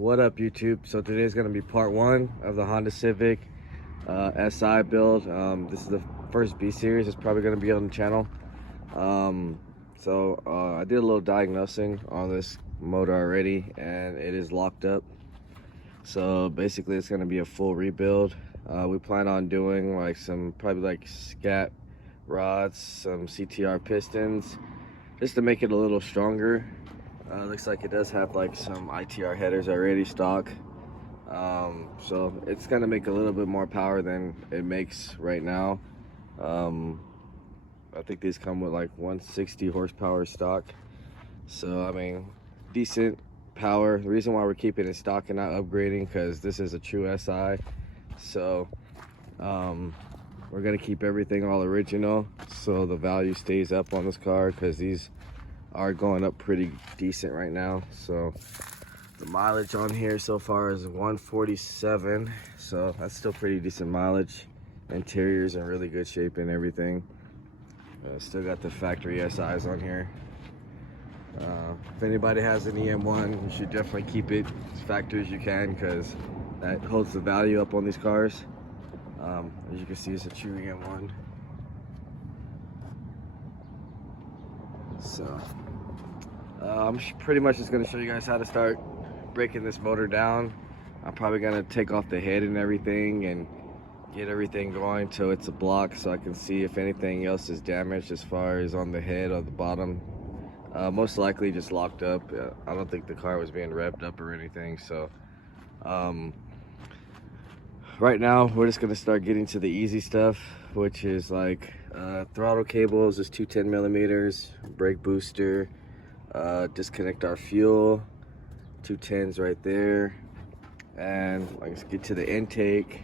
What up, YouTube? So today's going to be part one of the Honda Civic SI build. This is the first B series. It's probably going to be on the channel. I did a little diagnosing on this motor already, and it is locked up. So basically it's going to be a full rebuild. We plan on doing like probably like scat rods, some CTR pistons, just to make it a little stronger. Looks like it does have like some ITR headers already stock. So it's gonna make a little bit more power than it makes right now. I think these come with like 160 horsepower stock. So I mean, decent power. The reason why we're keeping it stock and not upgrading, because this is a true SI. So we're gonna keep everything all original, so the value stays up on this car, because these are going up pretty decent right now. So the mileage on here so far is 147, so that's still pretty decent mileage. Interior's in really good shape and everything. Still got the factory SIs on here. If anybody has an em1, you should definitely keep it as factory as you can, because that holds the value up on these cars. As you can see, it's a true em1. So I'm pretty much just going to show you guys how to start breaking this motor down. I'm probably going to take off the head and everything and get everything going till it's a block, so I can see if anything else is damaged as far as on the head or the bottom. Most likely just locked up. I don't think the car was being revved up or anything. So right now we're just going to start getting to the easy stuff, which is like throttle cables is 210 millimeters, brake booster, disconnect our fuel, 210s right there, and let's get to the intake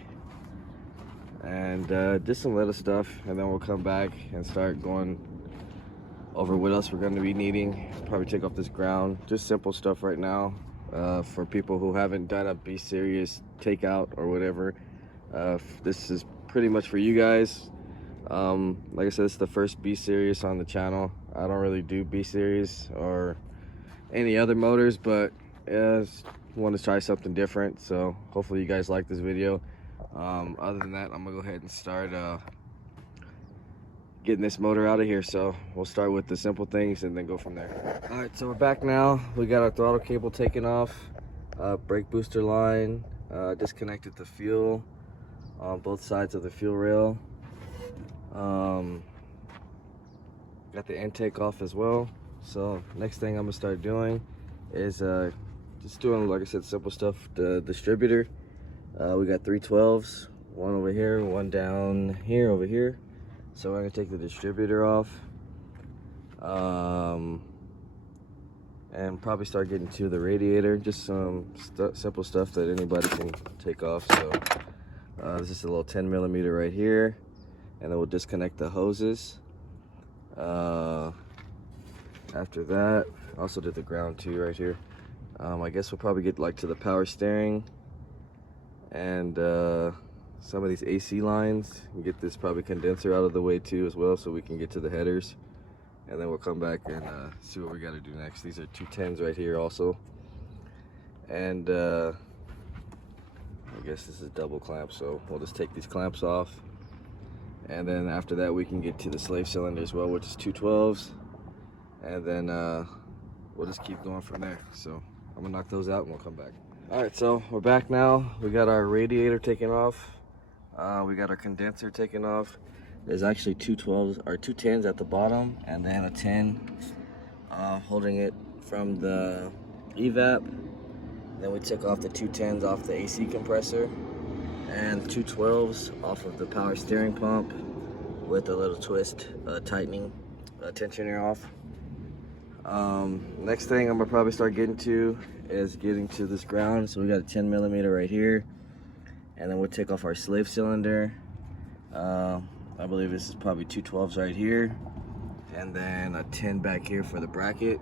and just some little stuff, and then we'll come back and start going over what else we're going to be needing. Probably take off this ground, just simple stuff right now. For people who haven't done a B series takeout or whatever, this is pretty much for you guys. Like I said, it's the first B series on the channel. I don't really do B series or any other motors, but I just want to try something different. So hopefully you guys like this video. Other than that, I'm gonna go ahead and start getting this motor out of here. So we'll start with the simple things and then go from there. All right, so we're back now. We got our throttle cable taken off, brake booster line, disconnected the fuel on both sides of the fuel rail. Got the intake off as well. So next thing I'm gonna start doing is just doing, like I said, simple stuff. The distributor, we got 312s, one over here, one down here over here. So we're gonna take the distributor off, and probably start getting to the radiator. Just some simple stuff that anybody can take off. So this is a little 10 millimeter right here, and then we'll disconnect the hoses. After that, I also did the ground too right here. I guess we'll probably get like to the power steering and some of these AC lines, and get this probably condenser out of the way too as well, so we can get to the headers, and then we'll come back and see what we got to do next. These are 210s right here also, and I guess this is double clamp, so we'll just take these clamps off, and then after that we can get to the slave cylinder as well, which is 212s, and then we'll just keep going from there. So I'm gonna knock those out and we'll come back. All right, so we're back now. We got our radiator taken off. We got our condenser taken off. There's actually 212s or 210s at the bottom, and then a 10 holding it from the evap. Then we took off the 210s off the AC compressor, and 212s off of the power steering pump with a little twist tightening tensioner off. Next thing I'm gonna probably start getting to is getting to this ground. So we got a 10 millimeter right here, and then we'll take off our slave cylinder. I believe this is probably 212s right here, and then a 10 back here for the bracket.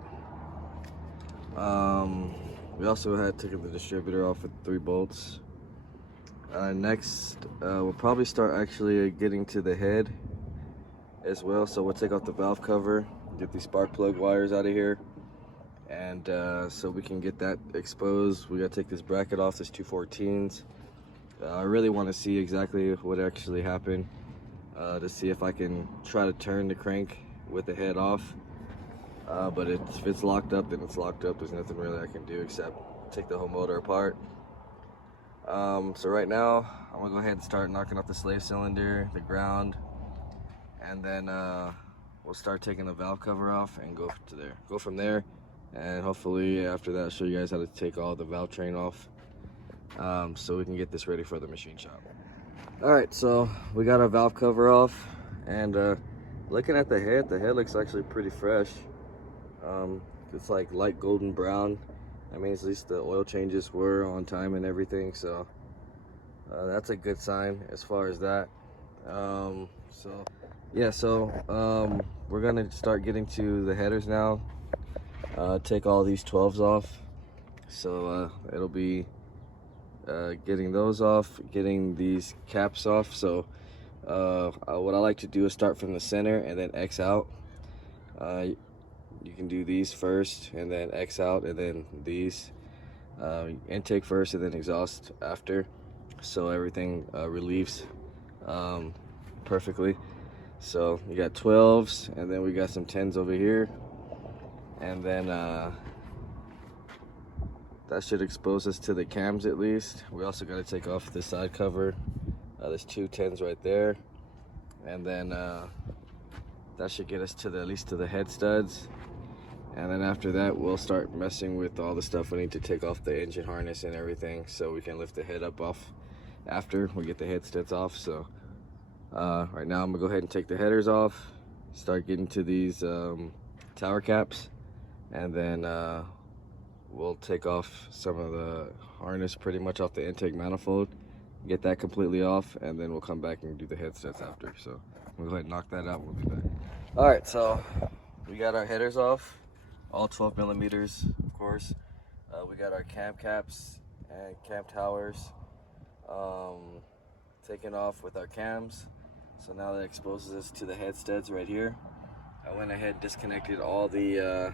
We also had taken the distributor off with 3 bolts. Next, we'll probably start actually getting to the head as well. So we'll take off the valve cover, get these spark plug wires out of here. and so we can get that exposed, we gotta take this bracket off, this 214s. I really want to see exactly what actually happened, to see if I can try to turn the crank with the head off. But if it's locked up, then it's locked up. There's nothing really I can do except take the whole motor apart. So right now, I'm gonna go ahead and start knocking off the slave cylinder, the ground, and then we'll start taking the valve cover off and go from there. And hopefully after that, I'll show you guys how to take all the valve train off, so we can get this ready for the machine shop. All right, so we got our valve cover off, and looking at the head looks actually pretty fresh. It's like light golden brown. I mean, at least the oil changes were on time and everything, so that's a good sign as far as that. We're gonna start getting to the headers now. Take all these 12s off, so it'll be getting those off, getting these caps off. So what I like to do is start from the center and then X out. You can do these first and then X out, and then these intake first and then exhaust after, so everything relieves perfectly. So you got 12s, and then we got some 10s over here, and then that should expose us to the cams at least. We also got to take off the side cover. There's 2 10s right there, and then that should get us to at least to the head studs. And then after that, we'll start messing with all the stuff we need to take off the engine harness and everything, so we can lift the head up off after we get the head studs off. So right now I'm gonna go ahead and take the headers off, start getting to these tower caps, and then we'll take off some of the harness pretty much off the intake manifold, get that completely off, and then we'll come back and do the head studs after. So we'll go ahead and knock that out, we'll be back. All right, so we got our headers off, all 12 millimeters, of course. We got our cam caps and cam towers taken off with our cams. So now that exposes us to the head studs right here. I went ahead and disconnected all the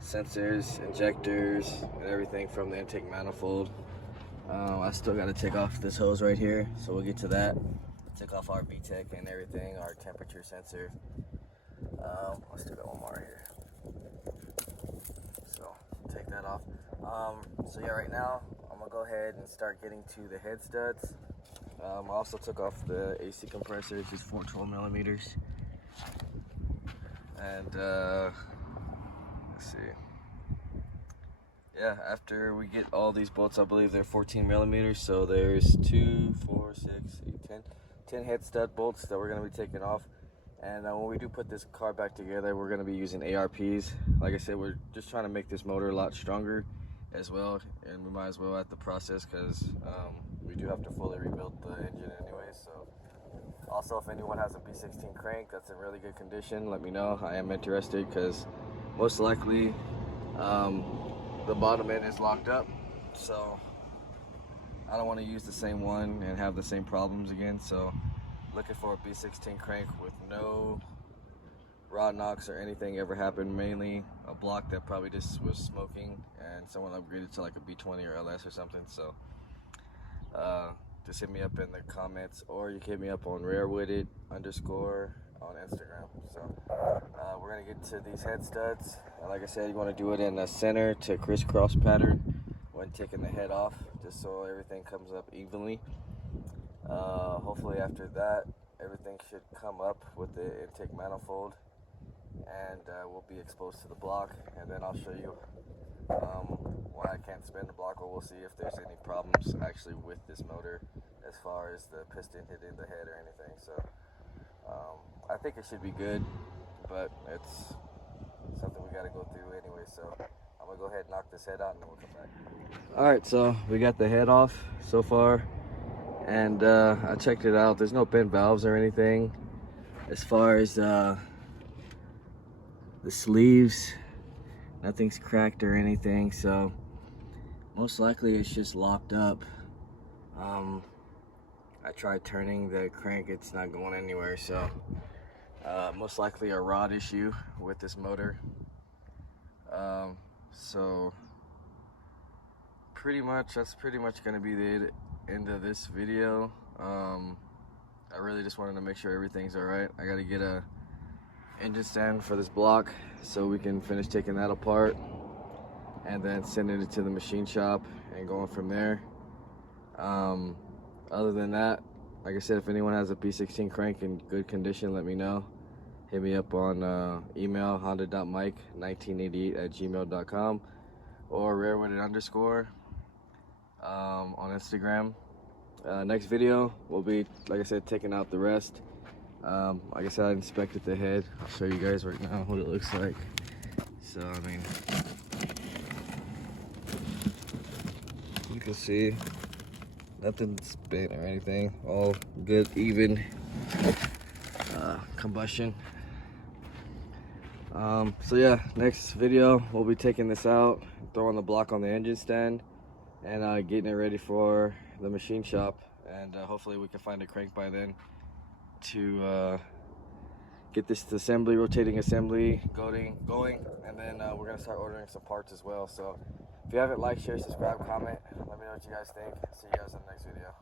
sensors, injectors, and everything from the intake manifold. I still got to take off this hose right here, so we'll get to that. Take off our VTEC and everything, our temperature sensor. I still got one more right here, so take that off. So yeah, right now I'm gonna go ahead and start getting to the head studs. I also took off the AC compressor, which is 412 millimeters. And let's see. Yeah, after we get all these bolts, I believe they're 14 millimeters. So there's 2, 4, 6, 8, 10 head stud bolts that we're gonna be taking off. And when we do put this car back together, we're going to be using ARPs. Like I said, we're just trying to make this motor a lot stronger as well, and we might as well at the process, because we do have to fully rebuild the engine anyway. So also, if anyone has a B16 crank that's in really good condition, let me know. I am interested, because most likely the bottom end is locked up, so I don't want to use the same one and have the same problems again. So looking for a B16 crank with no rod knocks or anything ever happened, mainly a block that probably just was smoking and someone upgraded to like a B20 or LS or something. So just hit me up in the comments, or you can hit me up on rarewooded_ on Instagram. So we're gonna get to these head studs, and like I said, you want to do it in a center to crisscross pattern when taking the head off, just so everything comes up evenly. Hopefully after that, everything should come up with the intake manifold, and we'll be exposed to the block, and then I'll show you why I can't spin the block, or we'll see if there's any problems actually with this motor as far as the piston hitting the head or anything. So I think it should be good, but it's something we got to go through anyway. So I'm gonna go ahead and knock this head out, and then we'll come back. All right, so we got the head off so far, and I checked it out. There's no bent valves or anything. As far as the sleeves, nothing's cracked or anything, so most likely it's just locked up. I tried turning the crank, it's not going anywhere, so most likely a rod issue with this motor. So that's pretty much gonna be the end of this video. I really just wanted to make sure everything's all right. I gotta get a engine stand for this block so we can finish taking that apart and then sending it to the machine shop and going from there. Other than that, like I said, if anyone has a P16 crank in good condition, let me know. Hit me up on email honda.mike1988@gmail.com or rarewooded_ on Instagram. Next video will be, like I said, taking out the rest. Like I said, I inspected the head. I'll show you guys right now what it looks like. So, I mean, you can see nothing's bent or anything. All good, even combustion. So yeah, next video we'll be taking this out, throwing the block on the engine stand, and getting it ready for the machine shop. And hopefully we can find a crank by then to get this assembly, rotating assembly going, and then we're gonna start ordering some parts as well. So if you haven't liked, share, subscribe, comment, let me know what you guys think. See you guys in the next video.